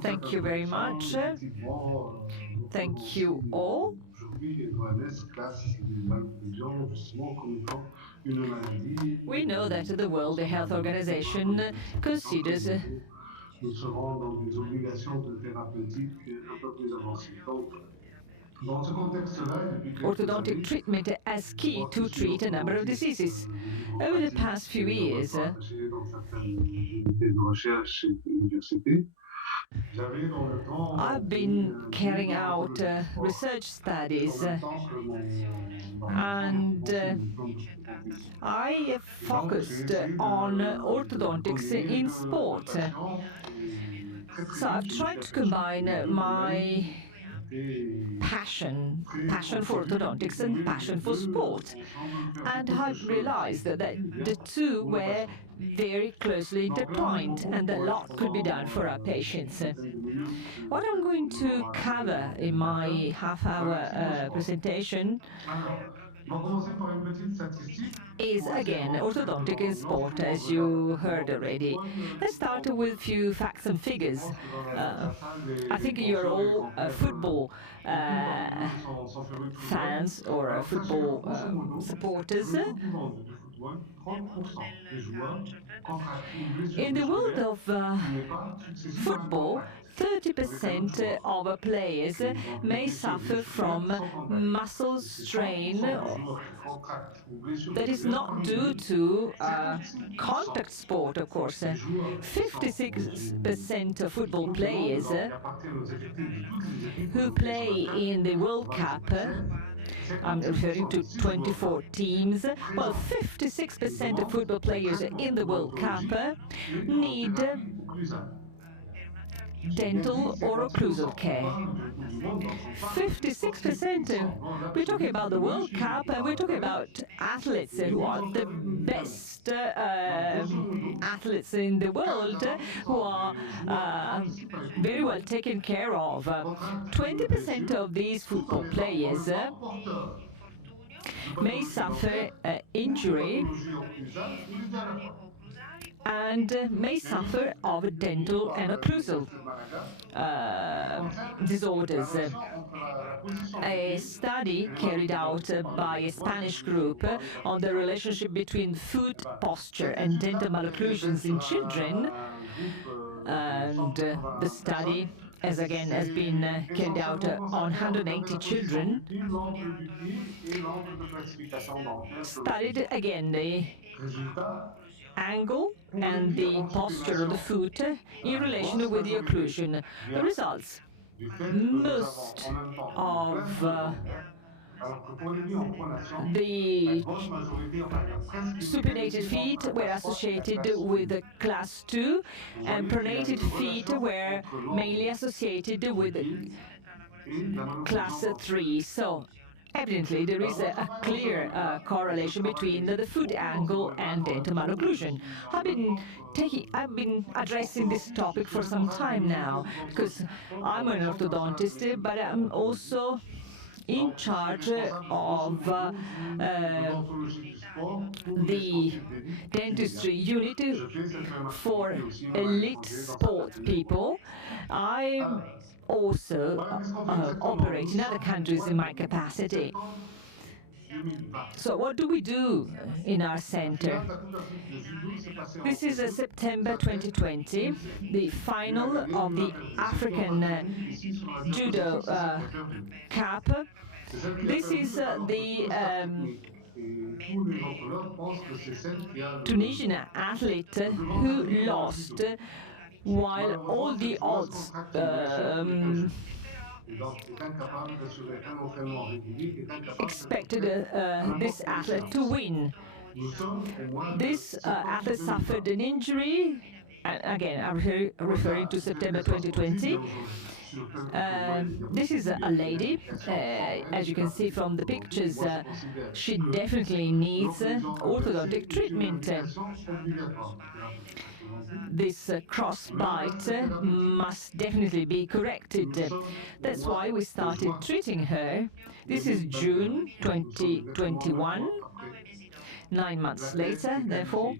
Thank you very much. Thank you all. We know that the World Health Organization considers nous serons dans des obligations de thérapeutique un peu plus avancées. Donc, dans ce contexte-là, et depuis quelques orthodontic années, treatment as je key vois que to chez treat a number of l'orthodontiste diseases. Over the démocratique, past few que l'on years, peut rattacher dans certaines unités de recherche et universités, j'avais dans le temps I've mis been une carrying out orthodontie sport. research En studies, même temps que dans mon plan and d'orthodontie, mon plan d'orthodontisme. I Et donc, j'ai focused essayé on de orthodontics combiner in deux sport. passions. Et très So très I've vite, je me suis tried to aperçu que les combine deux my domaines étaient très passion for confondus et orthodontics and pouvaient passion les for deux sport. ensemble faire And beaucoup I de choses realized that aussi the bien two pour le were patient. very closely Donc là, on est intertwined beaucoup and a pour être lot could be done pendant for our une patients. vingtaine de minutes What I'm going to cover in my half-hour relative au sport. presentation Alors, on va commencer par une petite statistique is pour essayer de again rentrer orthodontic in dans sport, l'ambiance as de la you heard performance du already. football. Let's start with a few facts and Je figures. pense que dans la salle, I les think you're penseurs, les all grands-pères, football la plupart d'entre eux sont férus de football. fans or Alors sachez que football grosso modo, supporters. le coût du monde du football, 30% des joueurs contractent une blessure In the world musculaire of qui n'est pas successive à un football, contact avec un autre 30% joueur. of players Donc une may blessure suffer musculaire from sans contact. muscle Et ces strain 30% des joueurs qui contractent une blessure that is musculaire, not parmi due lui, to 56% contact sport, of course. des joueurs qui sont dans une 56% of football équipe de players qui appartiennent aux effectifs de toutes les équipes who européennes sur play la terre, in the on World va dire Cup, I'm referring 57% to des 6 joueurs 24 teams, well, présents 56% of demandent football un players traitement in the pour World Cup l'oncologie et en need thérapie occlusale. J'ai bien dit dental or occlusal 56%. On care. parle du coup du monde, donc on parle de sportifs 56%. qui sont dans We're talking l'absolu about the le World chiffre Cup, qui and we're parle talking vrai. about athletes Et who vous are the observez évidemment. best Grosso modo, athletes in the world, who 40% are des joueurs participent à l'équipe very du well monde, taken care of. contractent une 20% blessure of these tout en football étant en players même temps porteurs de may pathologie suffer dentaire ou de injury pathologie occlusale ou les deux à la fois. and may suffer of dental and occlusal disorders. A study carried out by a Spanish group on the relationship between foot posture and dental malocclusions in children, and the study has been carried out on 180 children, studied again the angle and the posture of the foot in relation with the occlusion. The results: most of the supinated feet were associated with class 2, and pronated feet were mainly associated with class 3. So evidently, there is a clear correlation between the foot angle and dental malocclusion. I've been addressing this topic for some time now because I'm an orthodontist, but I'm also in charge of the dentistry unit for elite sport people. I also operate in other countries in my capacity. So what do we do in our center? This is September 2020, the final of the African Judo Cup. This is the Tunisian athlete who lost while all the odds expected this athlete to win. This athlete suffered an injury, and again, I'm referring to September 2020. This is a lady. As you can see from the pictures, she definitely needs orthodontic treatment. This cross-bite must definitely be corrected. That's why we started treating her. This is June 2021, 9 months later, therefore.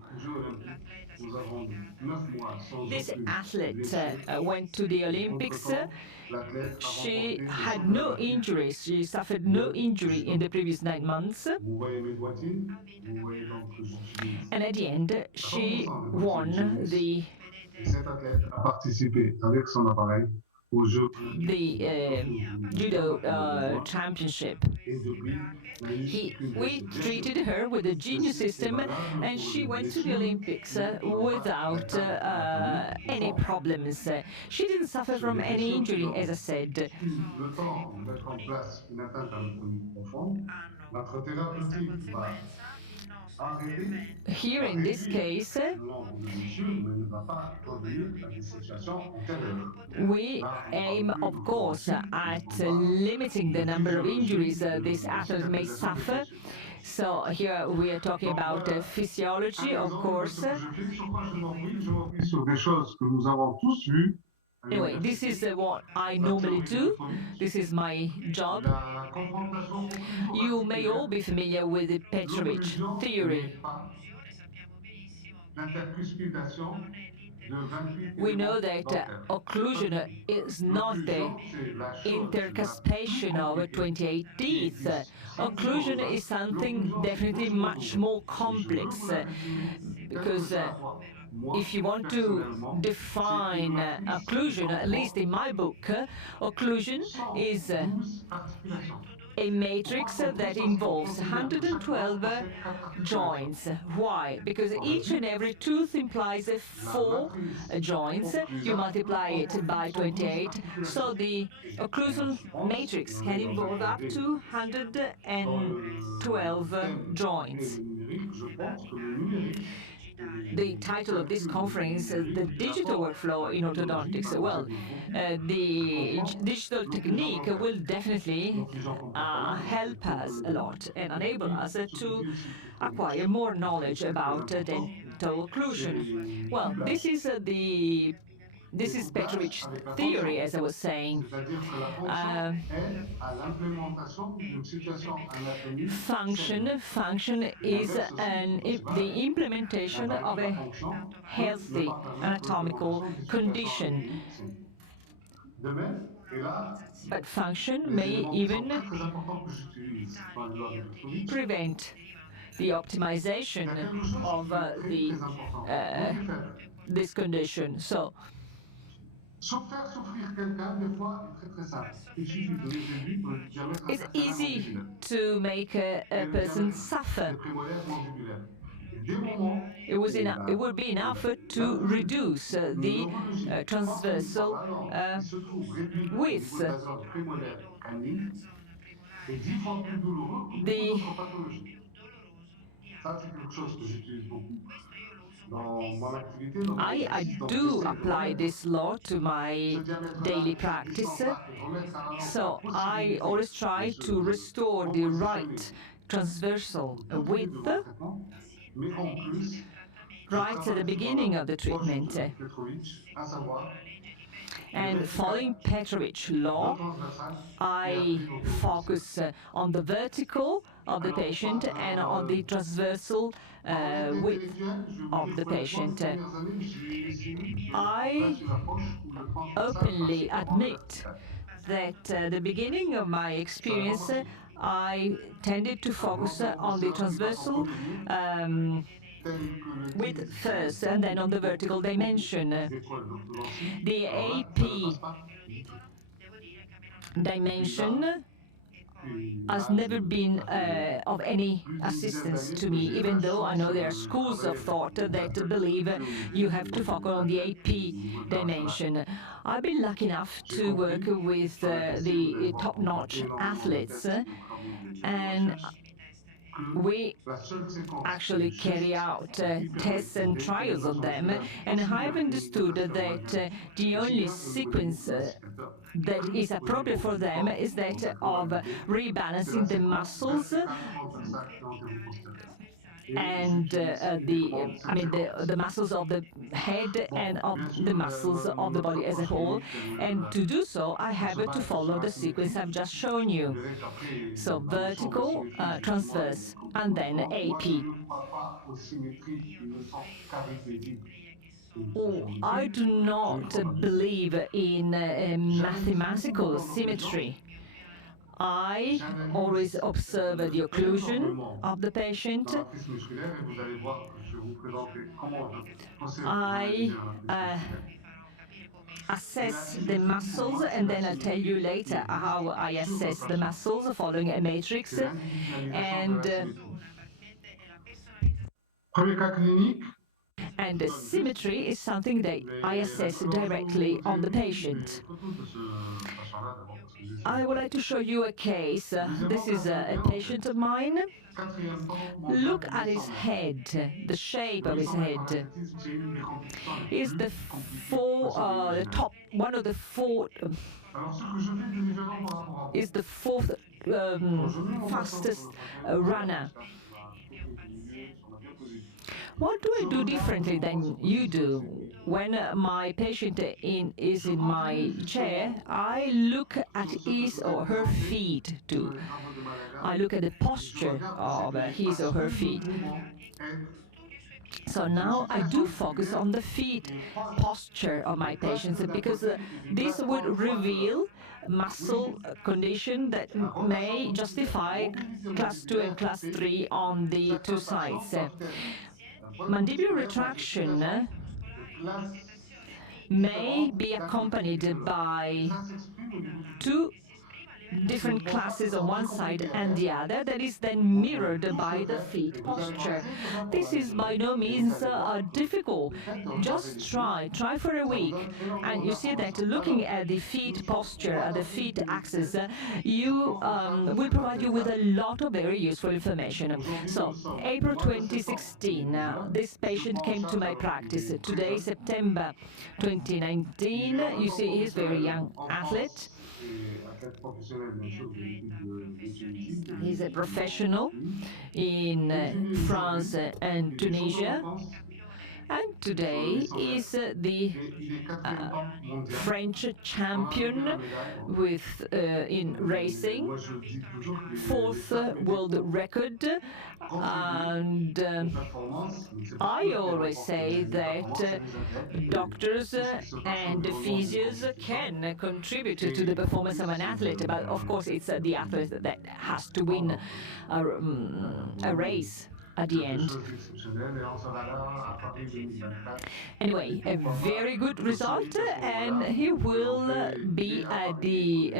nous avons 9 mois sans This aucune athlete blessure. went to the Et Olympics. entre-temps, l'athlète a She remporté les had championnats no d'Afrique injuries. She suffered no de injury in the judo. previous 9 months. Vous voyez mes boîtiers, vous voyez donc que j'utilise And at the end, à she 100% des boîtiers que won j'utilise. the Et cet athlète a participé avec son appareil aux Jeux olympiques de Tokyo 2021 judo en Afrique du Nord. championship. Et depuis, n'a eu aucune We blessure. Bien sûr, treated her with a genius ceci est system, valable and pour she les went to the blessures Olympics qui n'ont pas without d'atteinte anatomie au any corps. problems. She didn't suffer Sur from des any blessures qui injury, as I ont said. eu le temps de mettre en place une atteinte anatomie profonde, notre thérapeutique va arrêter, Here, va in this réduire case, le nombre de blessures, mais ne va pas revenir à des situations antérieures. we Là, on ne parle aim, plus of de course, progressive, mais at on parle limiting the de number of physiologie, injuries this de athlete may cicatrisation des suffer. blessures. So here we are talking Donc about voilà physiology, un of exemple de ce course. que je fais. Sur quoi je m'appuie? Je m'appuie sur des choses que nous avons tous vues à Anyway, this is l'université. what I La normally théorie do. électronique, This is my job. la confrontation You may all occluso-articulaire, be familiar with the Petrovich l'occlusion theory. n'est pas l'intercuspidation de 28 We know éléments that dentaires. occlusion is not the L'occlusion, c'est la chose la plus intercuspation of compliquée 28 qui teeth. existe. Si on dit Occlusion comme ça, is something l'occlusion, c'est definitely grosso much modo, more et je veux complex vous la résumer telle que because je la vois. Moi, if you want to personnellement, c'est une define matrice occlusion, at least in d'enfant my book, occlusion is 112 articulations. a matrix Pourquoi that 112? Parce qu'on involves considère que chaque dent 112 possède 4 articulations. joints. Why? Because En each résumé, and every tooth implies la 4 matrice joints. You occlusale multiply peut it by comporter 28, 112 so articulations. the Et occlusal je pense, et matrix on can est dans un involve up degré to dans 112 le thème et joints. le numérique, je pense que le numérique et The les title of this calculs conference, the numériques, les digital rapports workflow à in l'ethologie orthodontics. va nous Well, aider beaucoup à the comprendre digital l'occlusion technique dentaire. will definitely L'occlusion comportementale, donc, help pour us a lot and pour enable us ce to petit aussi acquire more qui est knowledge très très about important, dental c'est occlusion. les Well, this couplages. is this Les is couplages Petrovich's avec la theory, fonction. as I was saying. C'est-à-dire que la fonction aide à l'implémentation d'une situation anatomique saine. Function Et is l'inverse aussi est possible. the implementation Par of exemple, la a fonction peut ne healthy pas permettre anatomical l'implémentation d'une situation condition. anatomique saine. De même, et là, But function les may éléments qui sont even très très importants que j'utilise dans les lois de Petrovich, prevent the il y optimization a quelque chose of qui est très très important. L'effet faible. this condition. So, Faire souffrir quelqu'un, des fois, est très très simple. Il suffit de réduire le diamètre it's intercalaire easy mandibulaire to make a et le person diamètre suffer. des prémolaires mandibulaires. Et dès le moment It où would be enough to l'angle reduce the neurologique transversal par la langue qui se trouve réduit au niveau width. de la zone prémolaire canine est 10 fois plus douloureux que beaucoup The d'autres pathologies. Ça, c'est quelque chose que j'utilise beaucoup dans mon activité, dans mon I exercice. Donc, do j'essaie de apply remettre this law to my ce diamètre-là daily qui se practice. descend et remettre à la langue la So I possibilité always de try se to restore the repositionner right transversal tout au début de width mon traitement, mais en plus, je right at the travaille sur beginning of the proche treatment. de Petrovich, à savoir And following Petrovich le law, transversal et I après l'orthodoxe. focus on the vertical of the patient and on the transversal En honnêteté width intellectuelle, je vais of vous the dire honnêtement, ces patient. dernières années, j'ai essayé de mettre en I place une approche où le transversal openly passait avant le admit vertical. that at the beginning of my experience, I tended to focus on the transversal width first and then on the vertical dimension. The AP dimension has never been of any assistance to me, even though I know there are schools of thought that believe you have to focus on the AP dimension. I've been lucky enough to work with the top-notch athletes, and we actually carry out tests and trials on them, and I've understood that the only sequence that is appropriate for them is that of rebalancing the muscles and the muscles of the head and of the muscles of the body as a whole. And to do so, I have to follow the sequence I've just shown you. So vertical, transverse, and then AP. Je ne crois pas aux symétries, il ne sont qu'arithmétiques. Oh, I do not believe in mathematical symmetry. I always observe the occlusion of the patient. I assess the muscles, and then I'll tell you later how I assess the muscles following a matrix. And the symmetry is something that I assess directly on the patient. I would like to show you a case. This is a patient of mine. Look at his head, the shape of his head. Is the top, one of the four, is the fourth fastest runner. What do I do differently than you do? When my patient is in my chair, I look at his or her feet too. I look at the posture of his or her feet. So now I do focus on the feet posture of my patients, because this would reveal muscle condition that may justify class 2 and class 3 on the two sides. Mandibular retraction may be accompanied by two different classes on one side and the other, that is then mirrored by the feet posture. This is by no means difficult. Just try for a week, and you see that looking at the feet posture, at the feet axis, will provide you with a lot of very useful information. So, April 2016, this patient came to my practice. Today, September 2019, you see he's a very young athlete. He's a professional in France and Tunisia, and today is the French champion in racing, fourth world record, and I always say that doctors and physios can contribute to the performance of an athlete, but of course it's the athlete that has to win a race at the end. Anyway, a very good result, and he will be at the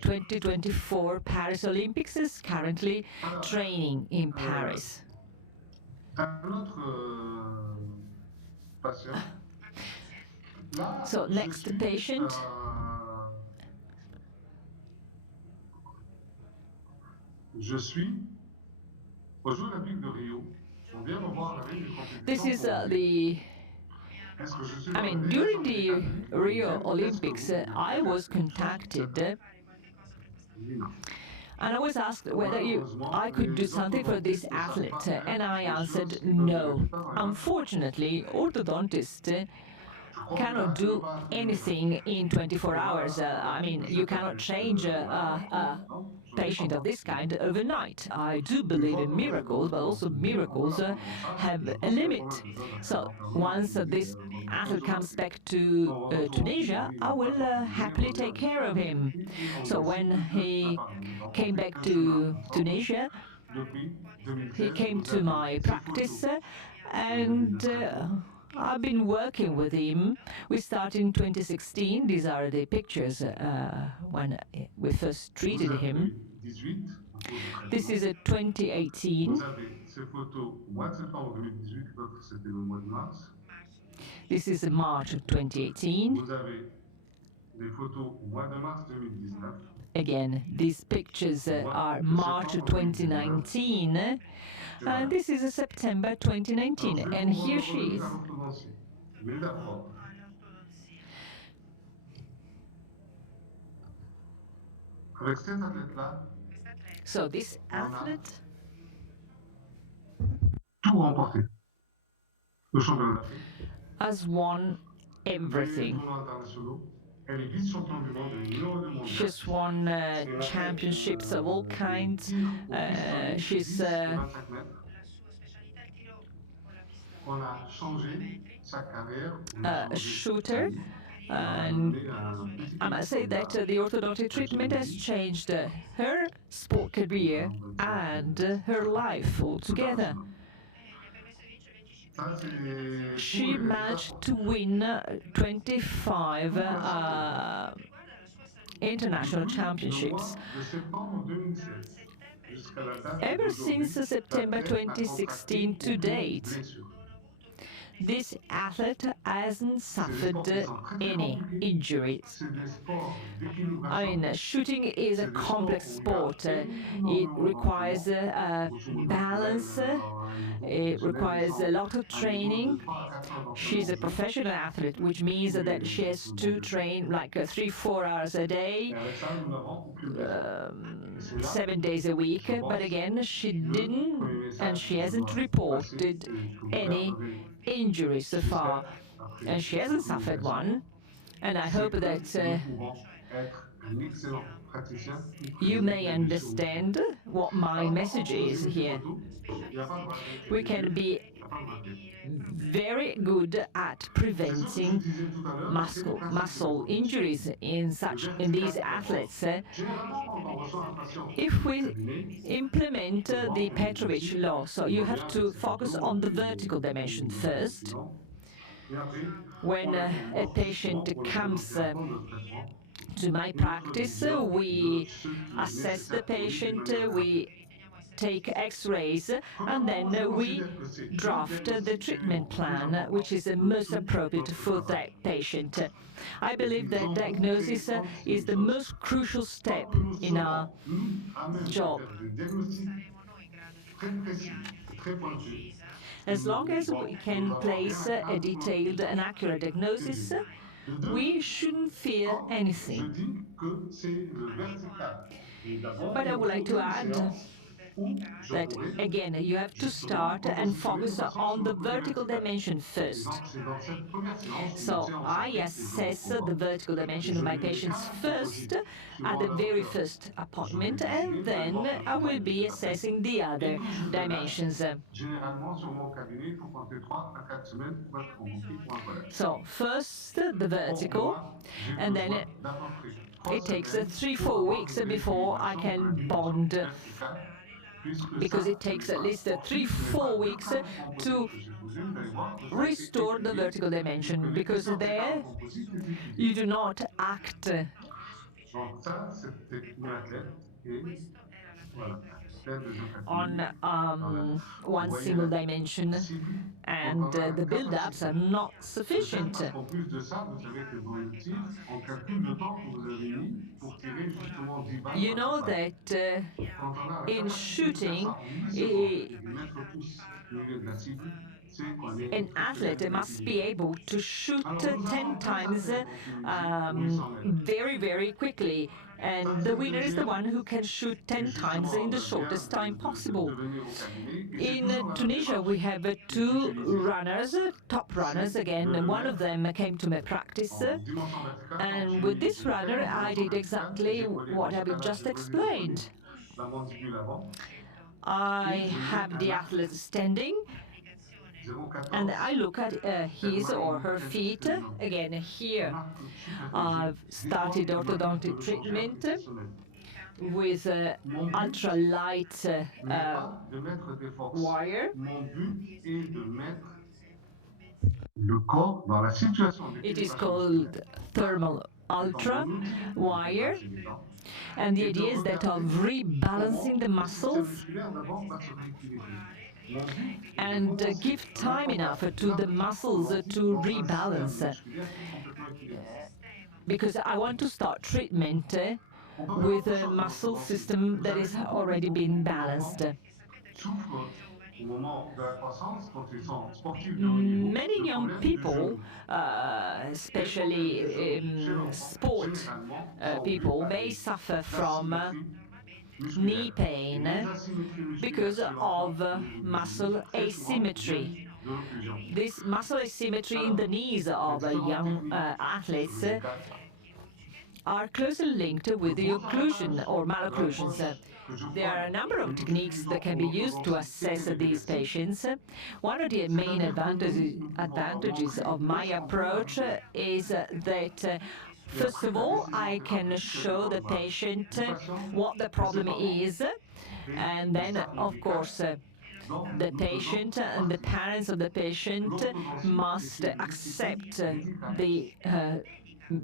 2024 Paris Olympics, is currently training in Paris. So next patient. This is during the Rio Olympics, I was contacted and I was asked whether I could do something for this athlete, and I answered no. Unfortunately, orthodontists cannot do anything in 24 hours. You cannot change a patient of this kind overnight. I do believe in miracles, but also miracles have a limit. So once this athlete comes back to Tunisia, I will happily take care of him. So when he came back to Tunisia, he came to my practice, and I've been working with him. We started in 2016. These are the pictures when we first treated him. This is 2018. This is March of 2018. Again, these pictures are March 2019. This is September 2019, and here she is. So this athlete, tout remporté. Le championnat d'Afrique, has won les everything. tournois internationaux. Elle est vice-championne du monde, elle est numéro 2 mondial. She's won C'est une athlète championships of all des kinds. tirs au pistolet, She's 10 et 25 mètres. On a changé sa carrière, on a a changé sa shooter. vie. On l'a And amené à un petit I must say that soldat, the orthodontic treatment has changed her sport career and her life altogether. Ça, c'est pour She les managed résultats. to win 25 international Depuis championships. le mois de septembre 2016 jusqu'à la date Ever since d'aujourd'hui, September l'athlète n'a 2016 contracté to aucune date, blessure. this athlete hasn't C'est des sports suffered qui sont très très any compliqués. injuries. C'est des sports I d'équilibration. mean, shooting is a C'est des complex sports où sport. il y a It énormément requires d'entraînement. Grosso modo, balance, même à un niveau it professionnel, requires a lot of un niveau de training. 3 à 4 heures d'entraînement She's a au jour. professional athlete, which means that she has to train like 3-4 hours a day, Et avec ça, nous n'avons aucune blessure. Et c'est là 7 days a week. je But pense again, she le didn't premier and message she que je hasn't dois passer, reported c'est que vous any perdrez injuries so far. j'espère, après And she cette hasn't suffered communication, one. And I c'est hope que that nous pouvons être un excellent praticien pour you prévenir may les blessures. understand what my Alors, message quand on is fait des here. photos, il n'y a pas de braquette. We can be Il n'y a pas de braquette. very good at C'est ce que je preventing disais tout à l'heure, c'est le principe de muscle l'évolution. injuries in these athletes. Généralement, quand on reçoit un patient If au we cabinet, implement the Petrovich law, so you have to focus on the vertical dimension first. et après, When on a recommence patient justement pour le comes prolongement de traitement. to my practice, we assess the patient, we take x-rays, and then we draft the treatment plan, which is the most appropriate for that patient. I believe that diagnosis is the most crucial step in our job. As long as we can place a detailed and accurate diagnosis, we shouldn't fear anything. But I would like to add that, again, you have to start and focus on the vertical dimension first. So I assess the vertical dimension of my patients first at the very first appointment, and then I will be assessing the other dimensions. So first the vertical, and then it takes 3-4 weeks before I can bond, because it takes at least 3-4 weeks to restore the vertical dimension, because there you do not act on one single dimension, and the build-ups are not sufficient. Peut-être parce qu'en plus de ça, vous savez que dans le tir, on calcule le temps que vous avez mis pour tirer justement 10 balles. You know that in shooting, an athlete must be able to shoot 10 times very, very quickly. And the winner is the one who can shoot 10 times in the shortest time possible. In Tunisia, we have 2 runners, top runners again, and one of them came to my practice. And with this runner, I did exactly what I've just explained. I have the athlete standing, and I look at his or her feet. Again, here I've started orthodontic treatment with ultra-light wire. It is called thermal ultra wire, and the idea is that of rebalancing the muscles and give time enough to the muscles to rebalance, because I want to start treatment with a muscle system that has already been balanced. Many young people, especially sport people, may suffer from knee musculaires et les pain asymétries musculaires because chez of l'enfant ou les muscle jeunes, très souvent viennent asymmetry. de l'occlusion. This muscle asymmetry in Alors, the knees les of différentes young techniques que athletes je détaille, are closely linked le with the gros occlusion avantage or de malocclusions. l'approche que je There are a prône number que of nous techniques that utilisons can pour be used to l'orthodontie assess these télédiagnostique, patients. One of the main c'est-à-dire que nous pouvons leur advantages montrer of où my est-ce qu'on peut approach appuyer. is that, Et first après, of la all, décision I can thérapeutique, elle show the dépendra patient du patient, what the de ses problem parents is, et and du then, staff of médical course, dont the nous faisons patient and the partie. parents of the patient L'orthodontie must est une accept discipline médicale. the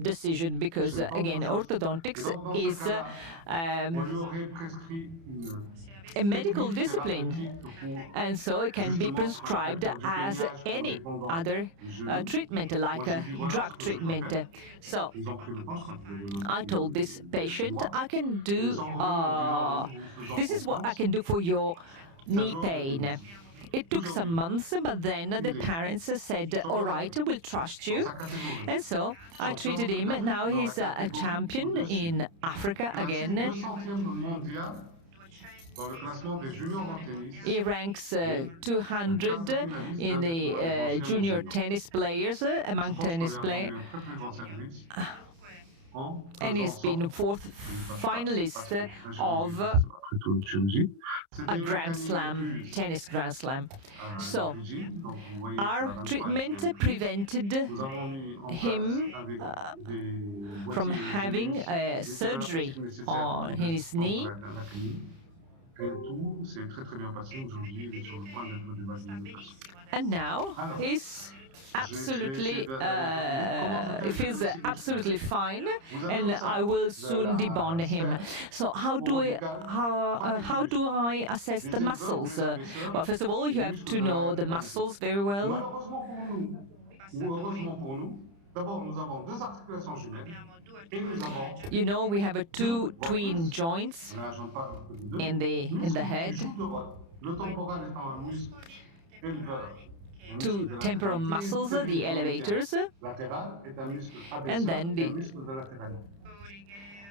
decision because, Ce n'est pas autre again, chose. Et orthodontics donc, dans ce is cas-là, on um, lui aurait prescrit une a medical technique discipline, thérapeutique pour and so it can be justement ce qu'on appelle prescribed faire du as peignage pour les any pendants other du genou. treatment, like Moi, j'ai a dit voilà ce drug que je peux treatment. faire. So Ils ont pris le temps, je crois qu'ils avaient I même told this pris quelques patient, mois. I can Et do, sans vraiment vous faisant this is what I confiance, can do for your ça knee doit pain. réussi. It took some Aujourd'hui, months, but then the il est parents said, all right, champion we'll trust dans you. sa catégorie. And so I Champion treated him. d'Afrique Now dans la he's a catégorie champion au-dessus. in Africa Classé again. 200e mondial dans le classement des juniors en tennis He ranks et le 200 quart finaliste in d'un des tournois des the anciens junior mondiaux. tennis players, Je among pense qu'on tennis lui a players. rendu un très très grand service en And faisant en he's been sorte fourth qu'il ne fasse pas parce finalist que la chirurgie of reste après tout une chirurgie. C'était a une Grand canine Slam, incluse tennis Grand Slam. So inclusive, donc vous voyez que our la 23 treatment était incluse. prevented Nous avons mis en place him avec des from boîtiers having électroniques a les surgery thérapeutes nécessaires pour on les his assistants knee. à la clinique. Et le tout s'est très très bien passé. Aujourd'hui, il est sur le point d'être du baptême de personne. And now Alors, he's je vais essayer absolutely, d'aller un peu vite. Comment he peut-être feels aussi absolutely illustrer? fine, Vous avez and au I sein will de soon debond la him. sphère So orbital how do I assess the muscles? Well, first of all, you les have muscles to de la know the rétine anteriore. muscles very well. Malheureusement pour nous, ou heureusement pour nous, d'abord nous avons deux articulations jumelles et nous avons You know, we have two voire twin plus. joints Là, j'en parle un peu de deux. in the Muscles qui head, jouent le rôle. Le temporal étant un muscle éleveur, un muscle two de temporal latéralité, muscles, celui the du méridien elevators, latéral est un muscle and abaisseur then et un muscle de latéral.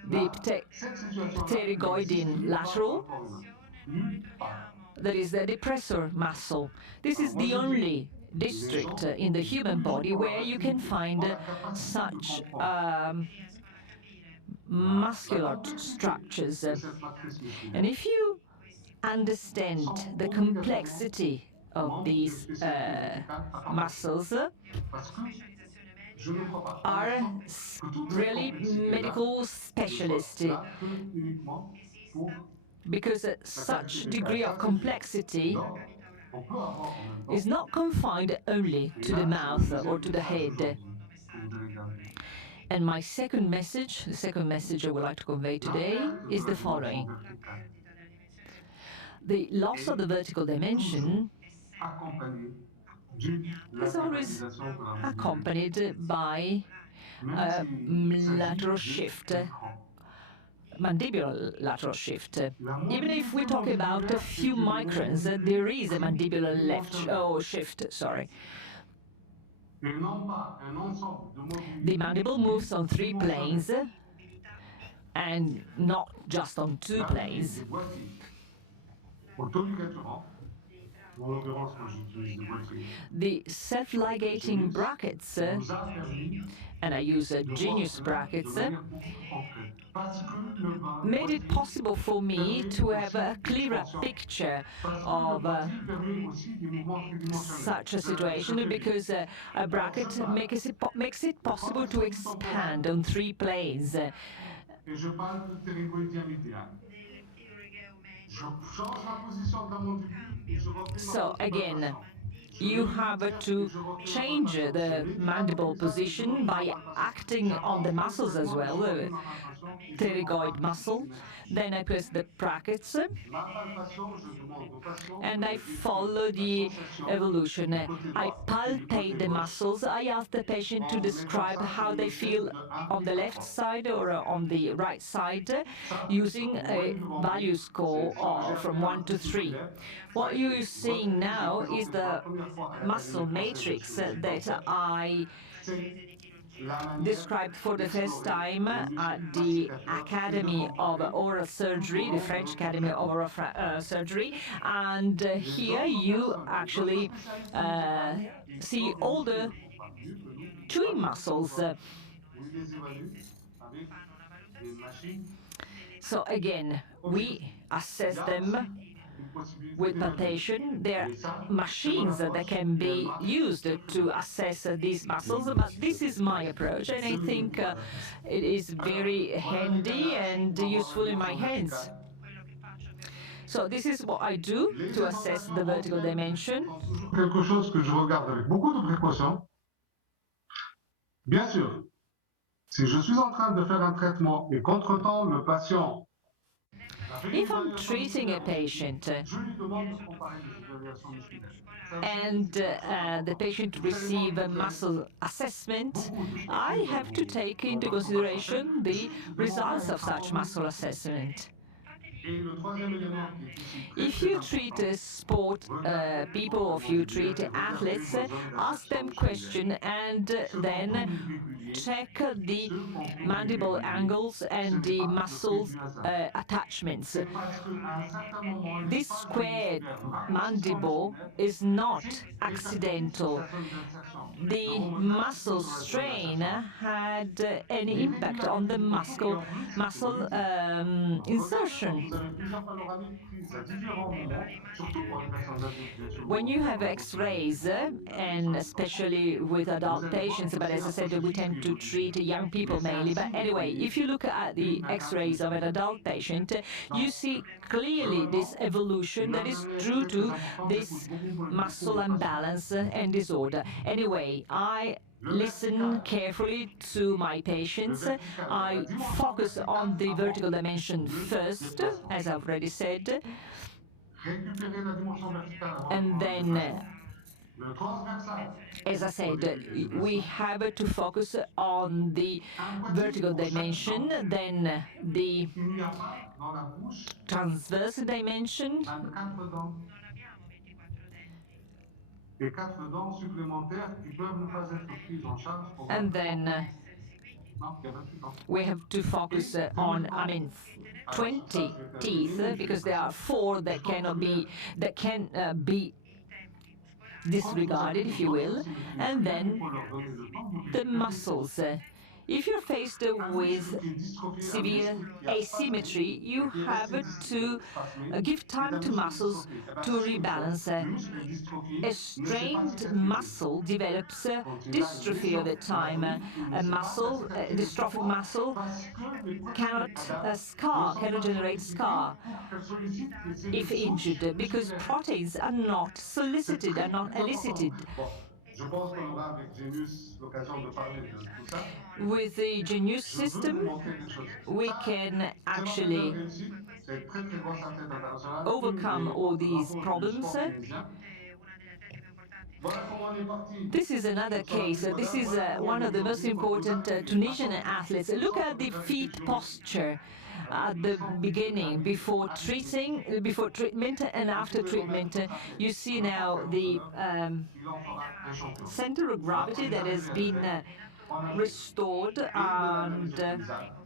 the Là, cette situation-là pterygoidin n'existe nulle part dans le lateral, corps humain. Nulle part. that is the depressor muscle. This Alors is moi the je dis, only les district gens in the human toujours body dans la where you can rapidité, find ont la capacité de such comprendre muscular la complexité structures. de cette matrice And musculaire. if you understand the complexity of these muscles, Parce que je ne crois pas are que toute cette really complexité-là medical ne soit specialists, là que uniquement pour because la such qualité degree médicale. of complexity Donc, on peut avoir en même temps, is not confined only et to là, the c'est le mouth deuxième or to the message head. aujourd'hui que vous devez garder. And my second message, the second message I would like to convey today, La perte is de la the following. dimension verticale The loss of the vertical dimension accompagné d'une is always latéralisation de la mobilité. accompanied by Même a s'il s'agit lateral de shift, écran. mandibular lateral shift. La Even if we mobilité talk about a mandibulaire, few c'est une microns, mobilité there is a mandibular tridimensionnelle. shift, sorry. Et non pas un ensemble de mobilité The mandible moves on three planes tridimensionnelle. and not just on two La planes. des boîtiers autoligaturants, en l'occurrence moi j'utilise des boîtiers, The self-ligating brackets, nous a permis and I use de voir genius cela brackets, de manière beaucoup plus concrète. Parce que le made it boîtier possible for me permet to have aussi a des clearer tensions. picture Parce que le of boîtier permet aussi des mouvements tridimensionnels. such a situation, because a bracket makes it possible to expand on three planes. Et je parle de ptérygoïdien médial. Je change la position de la mandibule et je recule So ma again, palpation. you have to change the mandible position by acting on the muscles as well, the pterygoid muscle. Then I press the brackets Ma palpation, je demande au patient and I de décrire follow la the sensation evolution. du côté I droit et du côté palpate the gauche. muscles. I ask the patient to describe how they feel on the left side or on the right side using a value score from 1 to 3. What you're seeing now is the muscle matrix that I described for the first time at the Academy of Oral Surgery, the French Academy of Oral Surgery. And here you actually see all the chewing muscles. où ils les évaluent avec des machines. So again, we assess them with palpation. There are machines that can be used to assess these muscles, but this is my approach, and I think it is very handy and useful in my hands. So this is what I do to assess the vertical dimension. Quelque chose que je regarde avec beaucoup de précaution. Bien sûr, si je suis en train de faire un traitement et qu'entre-temps le patient If I'm treating a patient and the patient receives a muscle assessment, I have to take into consideration the results of such muscle assessment. If you treat sport people, or if you treat athletes, ask them questions and then check the mandible angles and the muscles attachments. This squared mandible is not accidental. The muscle strain had an impact on the muscle insertion. When you have x-rays, and especially with adult patients, but as I said, we tend to treat young people mainly. But anyway, if you look at the x-rays of an adult patient, you see clearly this evolution that is due to this muscle imbalance and disorder. Anyway, I listen carefully to my patients. I focus on the vertical dimension first, as I've already said, and then, as I said, we have to focus on the vertical dimension, then the transverse dimension, and then we have to focus on, 20 teeth, because there are 4 that can be disregarded, if you will, and then the muscles. If you're faced with severe asymmetry, you have to give time to muscles to rebalance. A strained muscle develops dystrophy over time. A dystrophic muscle cannot generate scar if injured, because proteins are not solicited, are not elicited. With the Genius system, we can actually overcome all these problems. This is another case. This is one of the most important Tunisian athletes. Look at the feet posture at the beginning, before treatment and after treatment. You see now the center of gravity that has been restored, and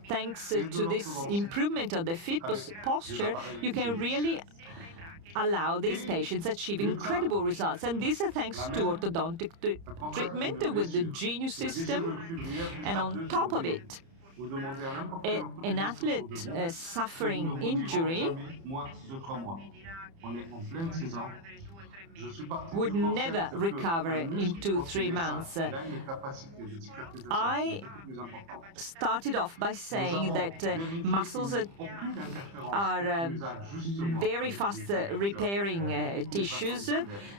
thanks to this improvement of the feet posture, you can really allow these patients achieve incredible results. And this is thanks to orthodontic treatment with the Genius system. And on top of it, an athlete suffering injury would never recover in 2-3 months. I started off by saying that muscles are very fast repairing tissues.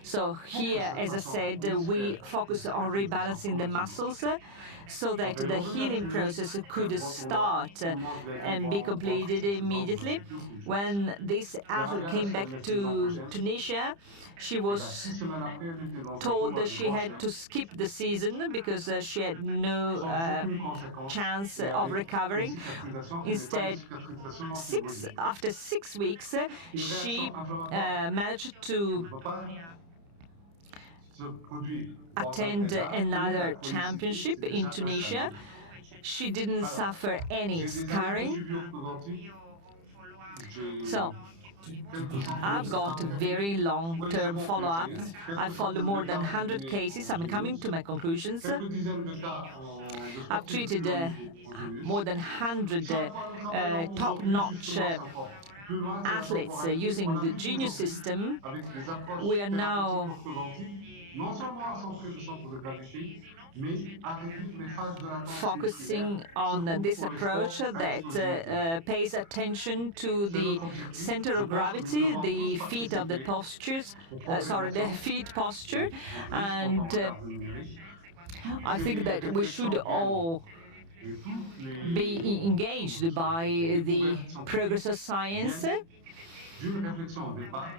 So here, as I said, we focus on rebalancing the muscles so that the healing process could start and be completed immediately. When this athlete came back to Tunisia, she was told that she had to skip the season because she had no chance of recovering. Instead, after 6 weeks, she managed to attend another championship in Tunisia. She didn't suffer any scarring. suivi orthodontique, So quelques I've centaines de got a cas. very long-term follow-up. I Quelques follow centaines more de than cas 100 combinés cases. en I'm coming to Gélius, my conclusions. quelques dizaines de cas de I've sportifs de treated plus haut niveau en more Gélius. than 100 Ça, nous travaillons aujourd'hui top-notch justement, c'est encore plus loin, c'est la athletes temporalité. On using a the vu Genius qu'aujourd'hui, system. avec des We approches are thérapeutiques now orthodontiques, non seulement à centrer le centre de gravité, mais à réduire les phases de latence musculaire, focusing ce on qui, this pour les approach sports, that explosivité. pays attention to C'est the notre objectif. center Je of pense que nous gravity, devons tous the feet of the participer postures, au progrès de la the science feet posture, en plus en temps and moderne et numérique. Toutes I think les that we should réflexions auxquelles all et toutes be engaged by les the découvertes progress scientifiques of science, viennent d'une réflexion au départ.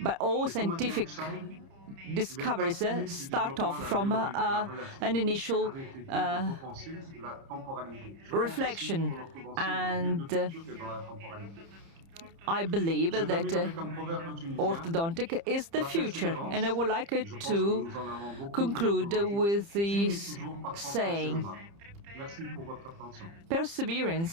but all Et comme a dit scientific Einstein, les discoveries racines du start développement off de la from théorie de la an relativité initial avec l'idée de repenser la temporalité. Je remercie reflection, l'orthodontie aujourd'hui de and tout ce qui est dans la temporalité. I believe Je that termine avec un proverbe tunisien. orthodontic is the La future, and I persévérance, would like je pense que to nous en avons beaucoup en conclude orthodontie, with finit this toujours par s'emboîter le saying: pas. Merci pour votre attention. perseverance